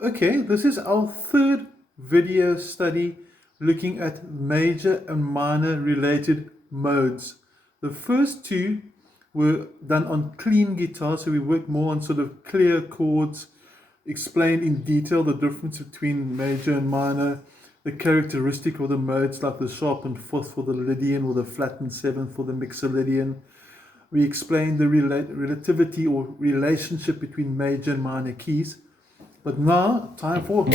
Okay, this is our third video study looking at major and minor related modes. The first two were done on clean guitar, so we worked more on sort of clear chords, explained in detail the difference between major and minor, the characteristic of the modes like the sharpened fourth for the Lydian or the flattened seventh for the Mixolydian. We explained the relativity or relationship between major and minor keys. But now, time for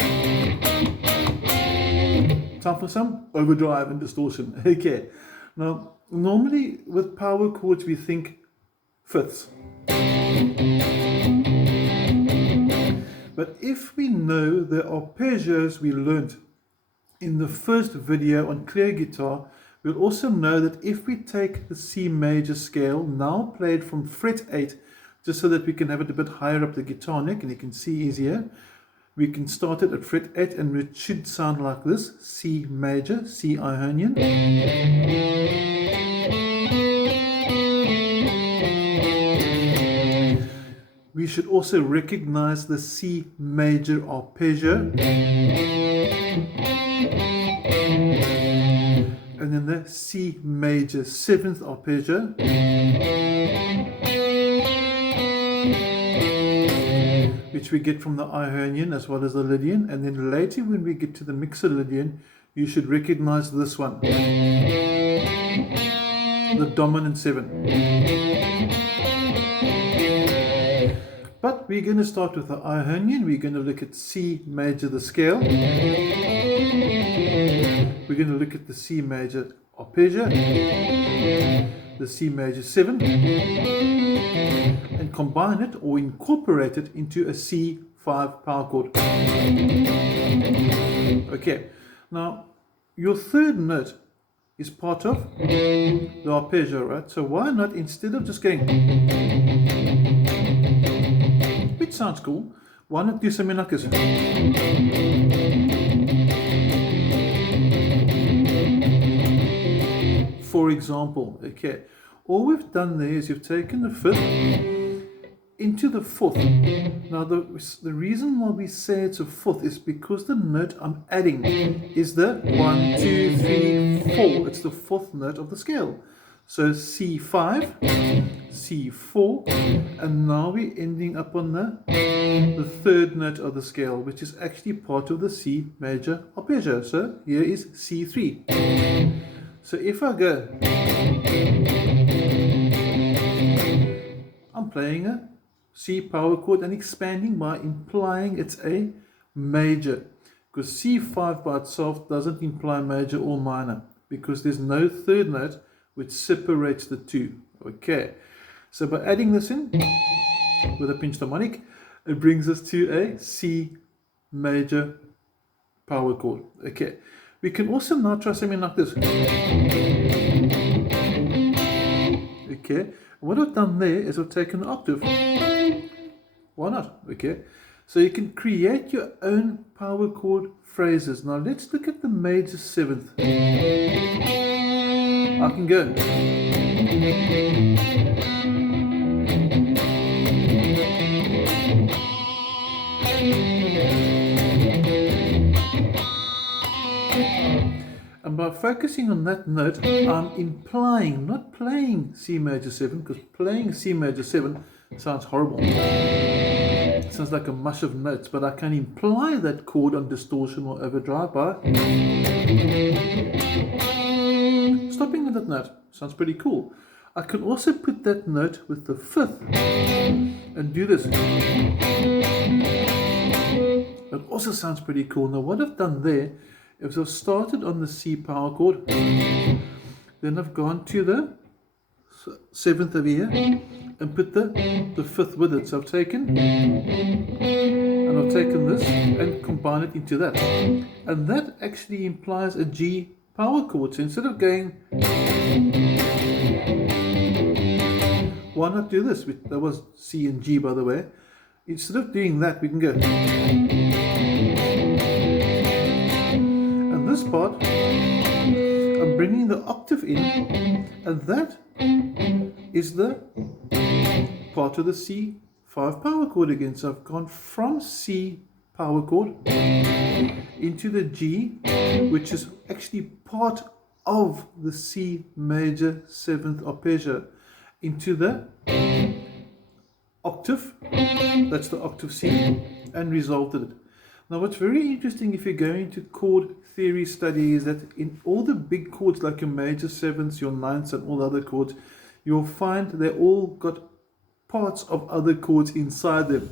some overdrive and distortion. Okay. Now, normally with power chords we think fifths. But if we know the arpeggios we learnt in the first video on clear guitar, we'll also know that if we take the C major scale, now played from fret 8, just so that we can have it a bit higher up the guitar neck and you can see easier. We can start it at fret 8 and it should sound like this: C major, C Ionian. We should also recognize the C major arpeggio. And then the C major 7th arpeggio. Which we get from the Ionian as well as the Lydian. And then later when we get to the Mixolydian, you should recognize this one, the dominant 7. But we're going to start with the Ionian. We're going to look at C major, the scale. We're going to look at the C major arpeggio, the C major 7, and combine it or incorporate it into a C5 power chord. Okay, now your third note is part of the arpeggio, right? So why not, instead of just going, which sounds cool, why not do something like this? For example, okay, all we've done there is you've taken the fifth into the fourth. Now the reason why we say it's a fourth is because the note I'm adding is the 1, 2, 3, 4. It's the fourth note of the scale. So C5, C4, and now we're ending up on the third note of the scale, which is actually part of the C major arpeggio. So here is C3. So if I go, I'm playing a C power chord and expanding by implying it's a major, because C5 by itself doesn't imply major or minor, because there's no third note which separates the two. Okay, so by adding this in with a pinched harmonic, it brings us to a C major power chord. Okay, we can also now try something like this. Okay, what I've done there is I've taken an octave. Why not? Okay, so you can create your own power chord phrases. Now let's look at the major 7th. I can go. And by focusing on that note, I'm implying, not playing C major 7, because playing C major 7 sounds horrible. It sounds like a mush of notes, but I can imply that chord on distortion or overdrive by stopping at that note. Sounds pretty cool. I can also put that note with the 5th and do this. It also sounds pretty cool. Now what I've done there is I've started on the C power chord, then I've gone to the 7th over here and put the 5th with it. So I've taken this and combined it into that, and that actually implies a G power chord. So instead of going, why not do this? That was C and G, by the way. Instead of doing that, we can go, and this part I'm bringing the octave in, and that is the part of the C5 power chord again. So I've gone from C power chord, into the G, which is actually part of the C major 7th arpeggio, into the octave, that's the octave C, and resolved it. Now what's very interesting if you go into chord theory study is that in all the big chords like your major 7ths, your 9ths and all the other chords, you'll find they all got parts of other chords inside them.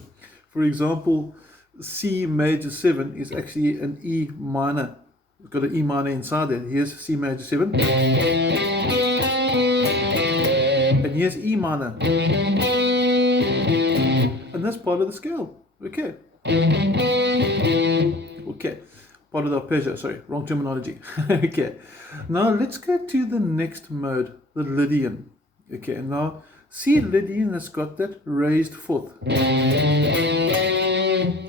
For example, C major 7 is actually an E minor. It's got an E minor inside there. Here's C major 7. And here's E minor. And that's part of the scale. Okay. Okay. Part of the arpeggio. Sorry, wrong terminology. Okay. Now let's go to the next mode, the Lydian. Okay, now C Lydian has got that raised fourth.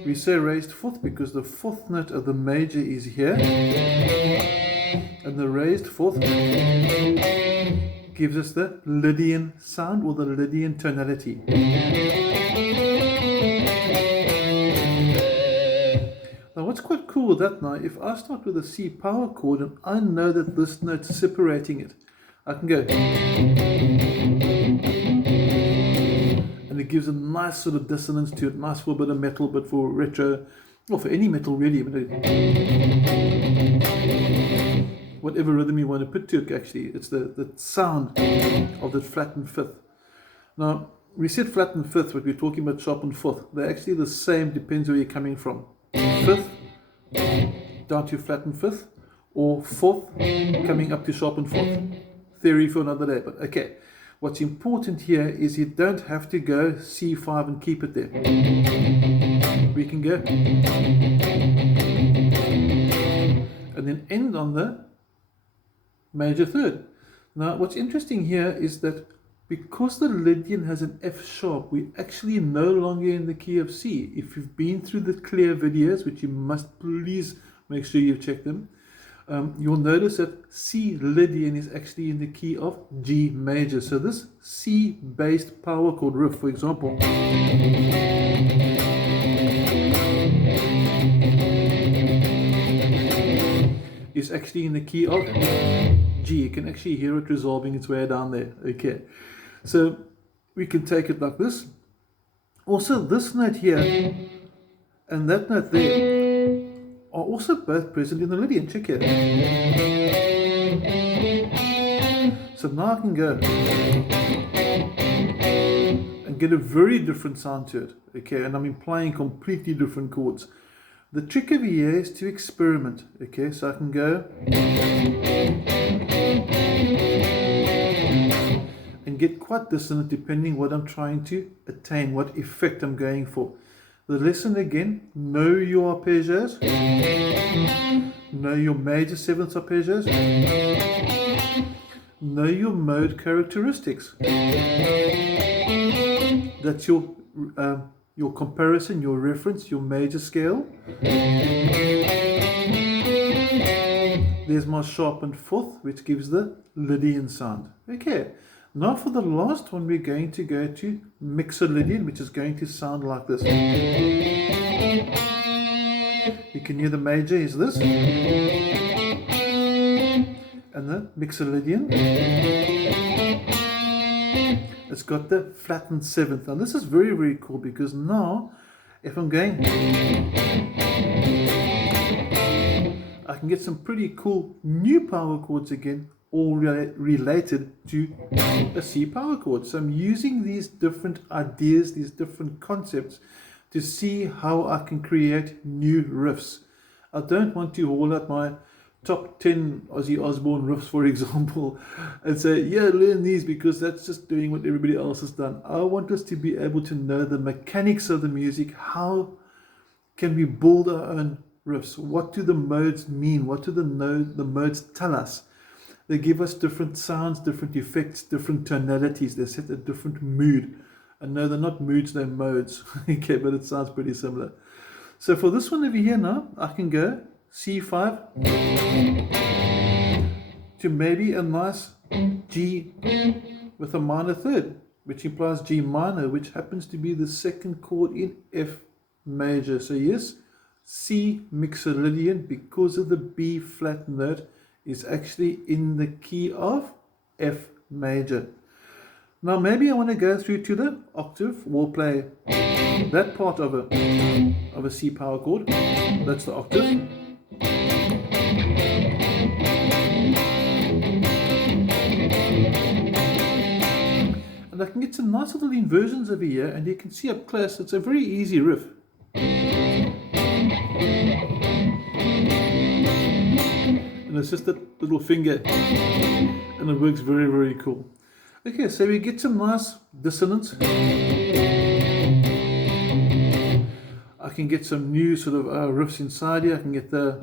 We say raised fourth because the fourth note of the major is here, and the raised fourth gives us the Lydian sound or the Lydian tonality. Now what's quite cool with that now, if I start with a C power chord and I know that this note's separating it, I can go, and it gives a nice sort of dissonance to it, nice for a bit of metal, but for retro, or for any metal really, but whatever rhythm you want to put to it actually, it's the sound of the flattened fifth. Now, we said flattened fifth, but we're talking about sharpened fourth. They're actually the same, depends where you're coming from. Fifth, down to flattened fifth, or fourth, coming up to sharpened fourth. Theory for another day, but okay. What's important here is you don't have to go C5 and keep it there. We can go and then end on the major third. Now what's interesting here is that because the Lydian has an F sharp, we're actually no longer in the key of C. If you've been through the clear videos, which you must please make sure you've checked them, you'll notice that C Lydian is actually in the key of G major. So this C based power chord riff, for example, is actually in the key of G. You can actually hear it resolving its way down there. Okay, so we can take it like this. Also this note here and that note there are also both present in the Lydian. Check here. So now I can go and get a very different sound to it. Okay, and I'm playing completely different chords. The trick over here is to experiment. Okay, so I can go and get quite dissonant depending what I'm trying to attain, what effect I'm going for. The lesson again, know your arpeggios, know your major 7th arpeggios, know your mode characteristics. That's your comparison, your reference, your major scale. There's my sharpened fourth, which gives the Lydian sound. Okay. Now for the last one, we're going to go to mixer Lydian, which is going to sound like this. You can hear the major is this, and the mixer Lydian, it's got the flattened 7th. Now this is very, very cool because now if I'm going, I can get some pretty cool new power chords again, all related to a C power chord. So I'm using these different ideas, these different concepts to see how I can create new riffs. I don't want to haul out my top 10 Ozzy Osbourne riffs, for example, and say, yeah, learn these because that's just doing what everybody else has done. I want us to be able to know the mechanics of the music. How can we build our own riffs? What do the modes mean? What do the modes tell us? They give us different sounds, different effects, different tonalities. They set a different mood. And no, they're not moods, they're modes. Okay, but it sounds pretty similar. So for this one over here now, I can go C5 to maybe a nice G with a minor third, which implies G minor, which happens to be the second chord in F major. So yes, C mixolydian, because of the B flat note, is actually in the key of F major. Now maybe I want to go through to the octave. We'll play that part of a C power chord. That's the octave. And I can get some nice little inversions over here, and you can see up close it's a very easy riff. And it's just a little finger, and it works very, very cool. Okay, so we get some nice dissonance. I can get some new sort of riffs inside here. I can get the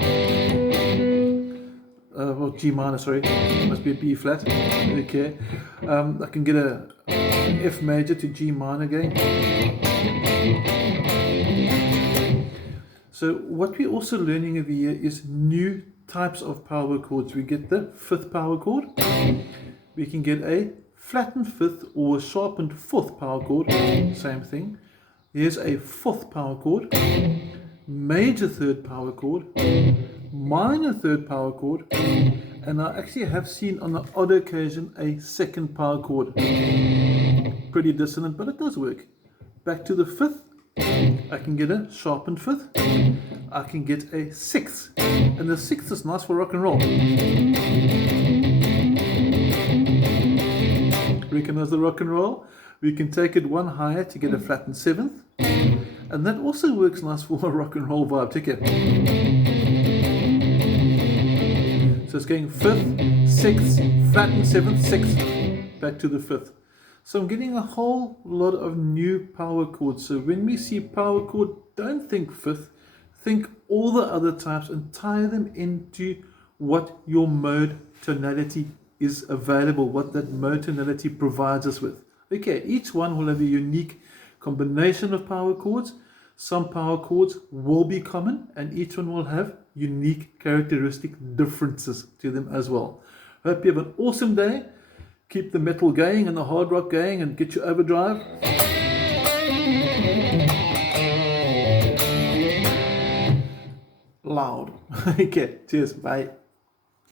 well, G minor, sorry, must be a B flat. Okay, I can get a F major to G minor again. So what we're also learning over here is new types of power chords. We get the fifth power chord. We can get a flattened fifth or a sharpened fourth power chord. Same thing. Here's a fourth power chord, major third power chord, minor third power chord, and I actually have seen on the odd occasion a second power chord. Pretty dissonant, but it does work. Back to the fifth. I can get a sharpened fifth. I can get a sixth, and the sixth is nice for rock and roll. Recognize the rock and roll? We can take it one higher to get a flattened seventh, and that also works nice for a rock and roll vibe. Check it. So it's going fifth, sixth, flattened seventh, sixth, back to the fifth. So I'm getting a whole lot of new power chords. So when we see power chord, don't think fifth, think all the other types and tie them into what your mode tonality is available, what that mode tonality provides us with. Okay, each one will have a unique combination of power chords. Some power chords will be common, and each one will have unique characteristic differences to them as well. Hope you have an awesome day. Keep the metal going and the hard rock going, and get your overdrive. Loud. Okay, cheers, bye.